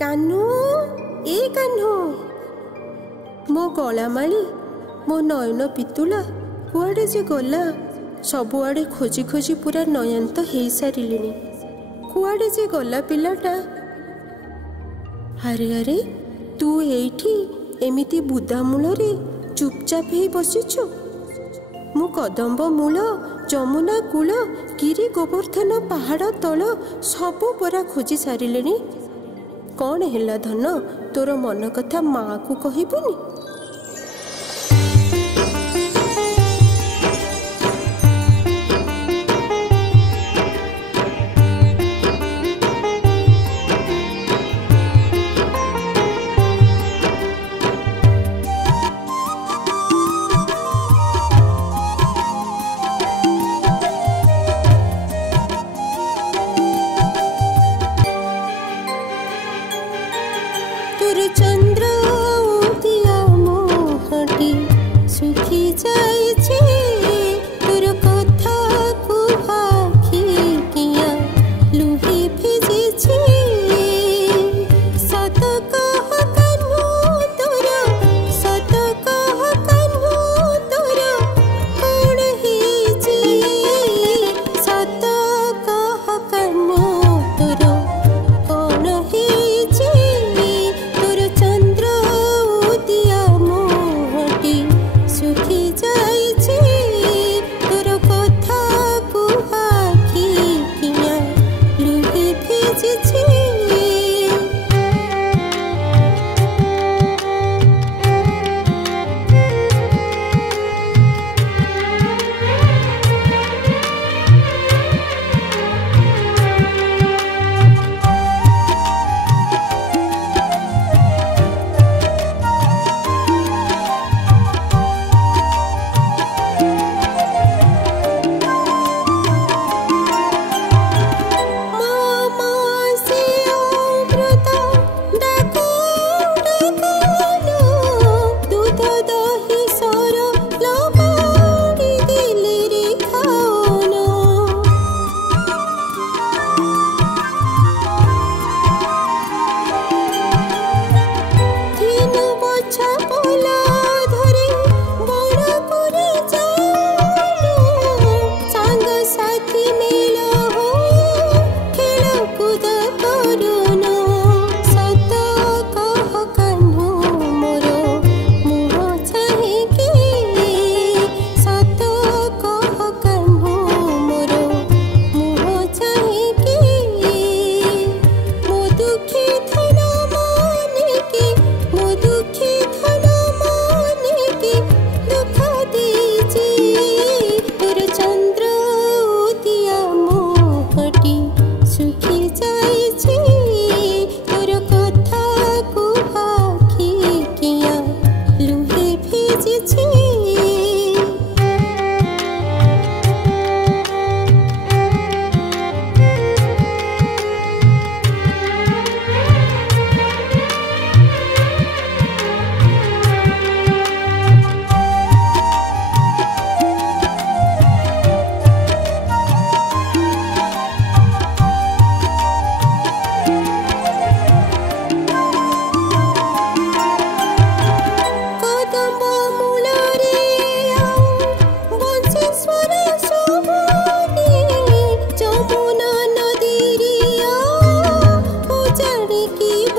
कान्हू ए कान्हू मो गलामाली मो नयन पितुला कुआडे जे गला सबुआडे खोजी खोजी पूरा नयंत हो सारे कुआडे जे गला पिलाटा। अरे अरे तू एठी एमिति बुदा मूलरे चुपचाप ही बसिछु। मु कदम्ब मूल जमुना कूल गिरी गोवर्धन पहाड़ तल सबु परा खोजी सारे। कौन है धन तोर मन कथा माँ को कहबुनी? चंद्र उदिया मोहटी सुखी जाइछे तोर कथा को आखि किया लुही भिजिछे। सत कह कान्हू तोर सत कह कान्हू तोर कौन हिजे। सत कह कान्हू तोर कौन हिजे। सुखी जाइछे तोर कथा को आखि किया लुही भिजिछे। की